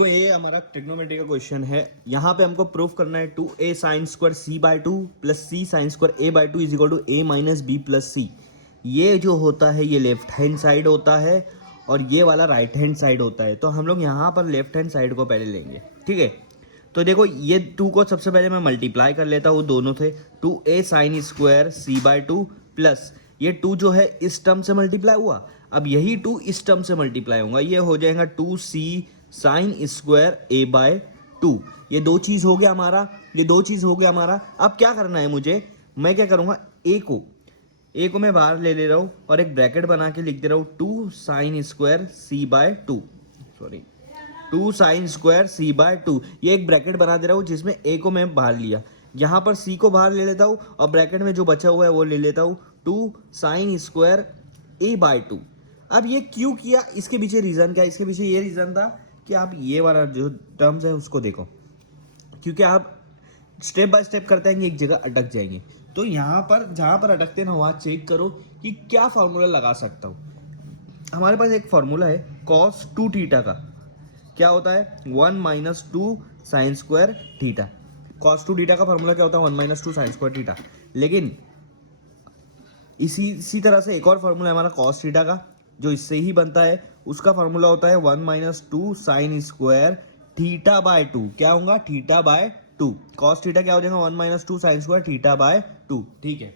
तो ये हमारा ट्रिग्नोमेट्री का क्वेश्चन है। यहाँ पे हमको प्रूफ करना है 2a sine square c by two plus C sine square a by two is equal to a minus B plus C. ये जो होता है ये लेफ्ट हैंड साइड होता है और ये वाला राइट हैंड साइड होता है। तो हम लोग यहाँ पर लेफ्ट हैंड साइड को पहले लेंगे, ठीक है। तो देखो ये 2 को सबसे पहले मैं मल्टीप्लाई कर लेता हूँ दोनों थे। 2a sine square c by two plus ये 2 जो है इस टर्म से मल्टीप्लाई हुआ, अब यही 2 इस टर्म से मल्टीप्लाई होगा, ये हो जाएगा 2c sign square a by two. ये दो चीज़ हो गया हमारा, ये दो चीज़ हो गया हमारा। अब क्या करना है मुझे, मैं क्या करूँगा ए को मैं बाहर ले रहा हूँ और एक ब्रैकेट बना के लिख दे रहा हूँ 2 sign square c by two, sorry 2 sign square c by two. ये एक ब्रैकेट बना दे रहा हूँ जिसमें a को मैं बाहर लिया, यहाँ पर c को बाहर ले लेता हूँ और ब्रैकेट में जो बचा हुआ है वो ले लेता हूँ 2 sign square a by two. अब ये क्यों किया, इसके पीछे रीज़न क्या है? इसके पीछे ये रीज़न था कि आप ये वाला जो टर्म्स है उसको देखो, क्योंकि आप स्टेप बाय स्टेप करते हैं एक जगह अटक जाएंगे। तो यहाँ पर जहाँ पर अटकते हैं ना वहाँ चेक करो कि क्या फार्मूला लगा सकता हूँ। हमारे पास एक फार्मूला है कॉस 2 थीटा का, क्या होता है 1 minus 2 sine square theta. Cos 2 theta का फार्मूला क्या होता है 1 माइनस 2 साइन स्क्वायर थीटा। लेकिन इसी तरह से एक और फार्मूला है हमारा कॉस थीटा का, जो इससे ही बनता है। उसका फार्मूला होता है 1 minus 2 sine square theta by two. क्या होगा theta by two. Cos theta क्या हो जाएगा 1 minus 2 sine square theta by two, ठीक है।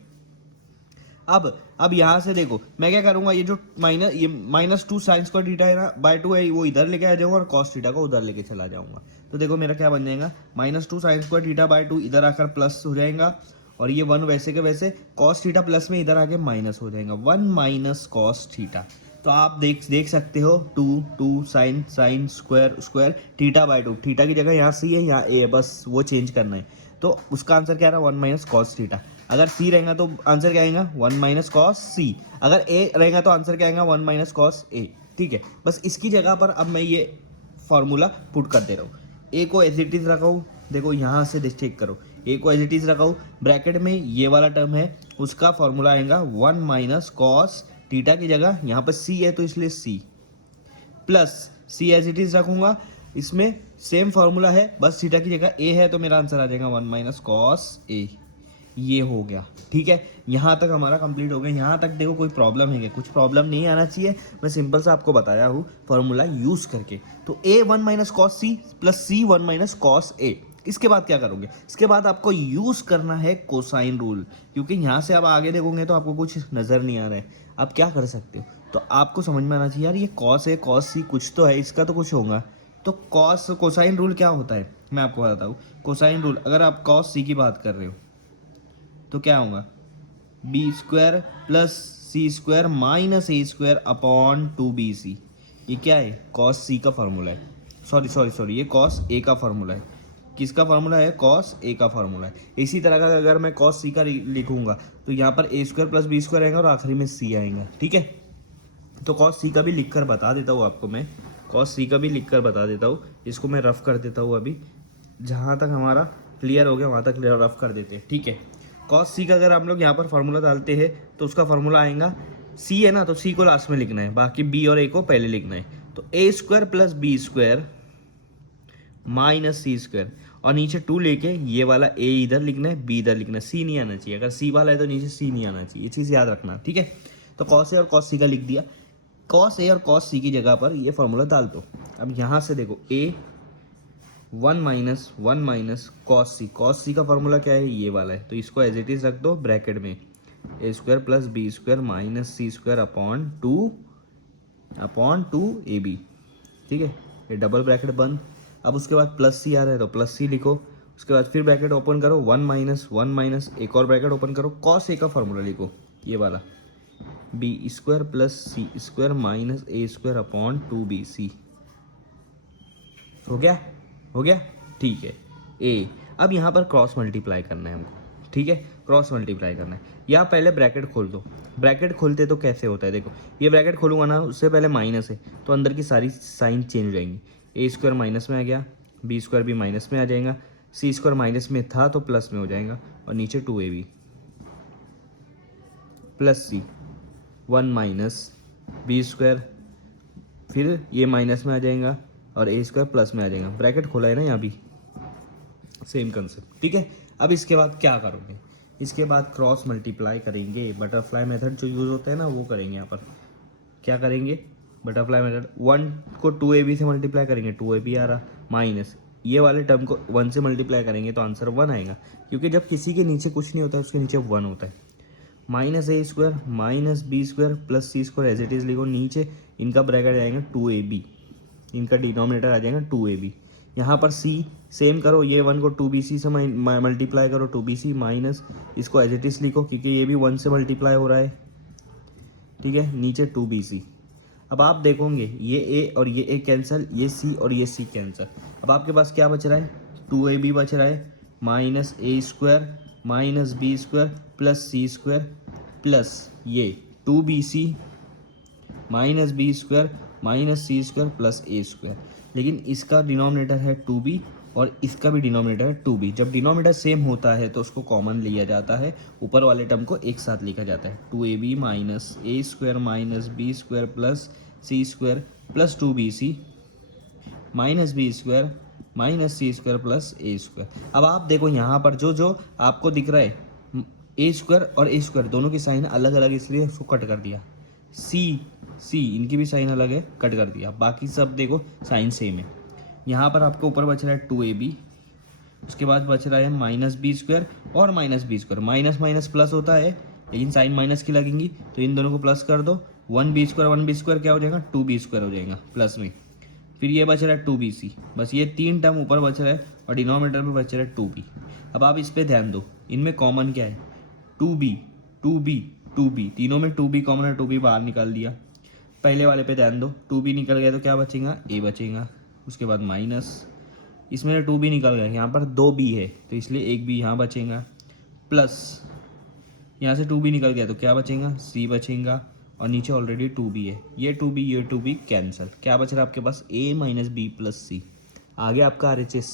अब यहाँ से देखो मैं क्या करूँगा, ये जो माइनस 2 साइन स्क्वायर थीटा है ना बाय टू है, वो इधर लेके आ जाऊँगा और कॉस थीटा को उधर लेके चला जाऊँगा। तो देखो मेरा क्या बन जाएगा minus 2 sine square theta by two इधर आकर प्लस हो जाएगा और ये 1 वैसे के वैसे कॉस थीटा प्लस में इधर आके माइनस हो जाएगा 1 माइनस कॉस थीटा। तो आप देख सकते हो 2 sine square theta by two. Theta की जगह यहाँ सी है, यहाँ ए है, बस वो चेंज करना है। तो उसका आंसर क्या रहा 1 माइनस कॉस थीटा। अगर सी रहेगा तो आंसर क्या आएगा 1 माइनस कॉस सी। अगर ए रहेगा तो आंसर क्या आएगा 1 माइनस कॉस ए, ठीक है। बस इसकी जगह पर अब मैं ये फॉर्मूला पुट कर दे रहा हूँ। ए को एज इट इज रखा हूँ, देखो यहाँ से चेक करो, ए को एज इट इज रखा हूँ, ब्रैकेट में ये वाला टर्म है उसका फॉर्मूला आएगा 1 माइनस कॉस थीटा की जगह यहाँ पर सी है तो इसलिए C plus C as it is रखूंगा। इसमें सेम फॉर्मूला है, बस थीटा की जगह ए है तो मेरा आंसर आ जाएगा 1 माइनस कॉस ए। ये हो गया, ठीक है। यहाँ तक हमारा कंप्लीट हो गया। यहाँ तक देखो कोई प्रॉब्लम है क्या? कुछ प्रॉब्लम नहीं आना चाहिए, मैं सिंपल सा आपको बताया हूँ फॉर्मूला यूज़ करके। तो ए 1 minus cos C plus C 1 minus cos A. इसके बाद क्या करोगे, इसके बाद आपको यूज़ करना है कोसाइन रूल, क्योंकि यहाँ से आप आगे देखोगे तो आपको कुछ नज़र नहीं आ रहा है। आप क्या कर सकते हो, तो आपको समझ में आना चाहिए यार ये कॉस है कॉस सी कुछ तो है, इसका तो कुछ होगा। तो कोसाइन रूल क्या होता है मैं आपको बताता हूँ। कोसाइन रूल, अगर आप कॉस सी की बात कर रहे हो तो क्या होगा B square plus C square minus A square upon 2bc। ये क्या है कॉस सी का फार्मूला है, सॉरी ये कॉस ए का फार्मूला है। किसका फार्मूला है कॉस ए का फार्मूला है। इसी तरह का अगर मैं कॉस सी का लिखूंगा तो यहाँ पर ए स्क्वायर प्लस बी स्क्वायर आएगा और आखिरी में सी आएगा, ठीक है। तो कॉस सी का भी लिख कर बता देता हूँ आपको मैं, कॉस सी का भी लिख कर बता देता हूँ। इसको मैं रफ कर देता हूँ अभी, जहाँ तक हमारा क्लियर हो गया वहाँ तक रफ कर देते हैं, ठीक है। कॉस सी का अगर हम लोग यहाँ पर फार्मूला डालते हैं तो उसका फार्मूला आएगा सी है ना, तो सी को लास्ट में लिखना है, बाकी बी और ए को पहले लिखना है। तो A square plus B square minus C square और नीचे 2 लेके ये वाला ए इधर लिखना है बी इधर लिखना है, सी नहीं आना चाहिए। अगर सी वाला है तो नीचे सी नहीं आना चाहिए, ये चीज़ याद रखना, ठीक है। तो कॉस ए और कॉस सी का लिख दिया, कॉस ए और कॉस सी की जगह पर ये फार्मूला डाल दो। अब यहाँ से देखो ए 1 माइनस कॉस सी का फार्मूला क्या है ये वाला है, तो इसको एज इट इज रख दो ब्रैकेट में A square plus B square minus C square upon two A B, ठीक है। ये डबल ब्रैकेट बंद। अब उसके बाद प्लस सी आ रहा है तो प्लस सी लिखो, उसके बाद फिर ब्रैकेट ओपन करो 1 माइनस एक और ब्रैकेट ओपन करो, कॉस ए का फार्मूला लिखो ये वाला B square plus C square minus A square upon 2bc। हो गया, ठीक है। ए अब यहाँ पर क्रॉस मल्टीप्लाई करना है हमको, ठीक है, क्रॉस मल्टीप्लाई करना है। यहाँ पहले ब्रैकेट खोल दो, ब्रैकेट खोलते तो कैसे होता है देखो, ये ब्रैकेट खोलूंगा ना उससे पहले माइनस है तो अंदर की सारी साइन चेंज हो जाएंगी। ए स्क्वायर माइनस में आ गया, बी स्क्वायर भी माइनस में आ जाएगा, सी स्क्वायर माइनस में था तो प्लस में हो जाएगा और नीचे 2ab प्लस सी 1 माइनस बी स्क्वायर, फिर ये माइनस में आ जाएगा और ए स्क्वायर प्लस में आ जाएगा, ब्रैकेट खोला है ना यहाँ भी, सेम कंसेप्ट। ठीक है, अब इसके बाद क्या करोगे, इसके बाद क्रॉस मल्टीप्लाई करेंगे, बटरफ्लाई मेथड जो यूज़ होता है ना वो करेंगे। यहाँ पर क्या करेंगे, बटरफ्लाई मेथड 1 को 2ab से मल्टीप्लाई करेंगे, 2ab आ रहा, माइनस ये वाले टर्म को 1 से मल्टीप्लाई करेंगे तो आंसर 1 आएगा, क्योंकि जब किसी के नीचे कुछ नहीं होता है उसके नीचे 1 होता है। Minus A square minus B square plus C square as it is लिखो, नीचे इनका ब्रैकेट आएगा 2ab, इनका डिनोमिनेटर आ जाएगा 2ab। यहाँ पर c सेम करो, ये 1 को 2bc से मल्टीप्लाई करो, 2bc माइनस इसको एज इट इज़ लिखो क्योंकि ये भी 1 से मल्टीप्लाई हो रहा है। ठीक है, नीचे 2bc। अब आप देखोगे ये a और ये a कैंसिल, ये c और ये c कैंसिल। अब आपके पास क्या बच रहा है, 2ab बच रहा है, minus A square minus B square plus C square plus ये 2bc minus B square minus C square plus A square. लेकिन इसका डिनोमिनेटर है 2b और इसका भी डिनोमिनेटर है 2b। जब डिनोमिनेटर सेम होता है तो उसको कॉमन लिया जाता है, ऊपर वाले टर्म को एक साथ लिखा जाता है, 2ab minus A square minus B square plus C square plus 2bc minus B square minus C square plus A square. अब आप देखो यहाँ पर जो जो आपको दिख रहा है, ए स्क्वायर और ए स्क्वायर दोनों की साइन अलग अलग, इसलिए उसको कट कर दिया। सी इनकी भी साइन अलग है, कट कर दिया। बाकी सब देखो साइन सेम है। यहाँ पर आपको ऊपर बच रहा है 2ab, उसके बाद बच रहा है माइनस बी स्क्वायर और minus B square, minus minus plus होता है लेकिन साइन माइनस की लगेंगी तो इन दोनों को प्लस कर दो, 1b स्क्वायर क्या हो जाएगा, 2b स्क्वायर हो जाएगा प्लस में। फिर ये बच रहा है 2bc, बस ये 3 टर्म ऊपर बच रहा है और डिनोमिनेटर में बच रहा है 2b। अब आप इस पर ध्यान दो, इनमें कॉमन क्या है, 2b, तीनों में 2b कॉमन है, 2b बाहर निकाल दिया। पहले वाले पे ध्यान दो, 2b निकल गया तो क्या बचेगा, a बचेगा, उसके बाद माइनस, इसमें 2b निकल गया, यहाँ पर 2b है तो इसलिए एक b यहाँ बचेगा, प्लस यहाँ से 2b निकल गया तो क्या बचेगा, c बचेगा और नीचे ऑलरेडी 2b है, ये 2b कैंसिल, क्या बच रहा है आपके पास, a माइनस बी प्लस सी। आगे आपका RHS,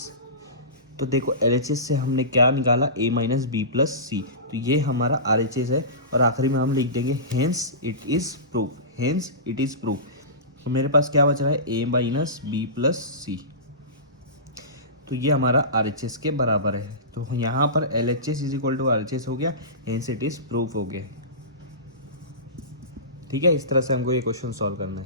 तो देखो LHS से हमने क्या निकाला, a माइनस बी प्लस सी, तो ये हमारा RHS है। और आखिरी में हम लिख देंगे hence it is proof, hence it is proof. तो मेरे पास क्या बच रहा है, a माइनस बी प्लस सी, तो ये हमारा RHS के बराबर है। तो यहाँ पर LHS is equal to RHS हो गया, हेंस इट इज़ प्रूफ हो गया। ठीक है, इस तरह से हमको ये क्वेश्चन सॉल्व करना है।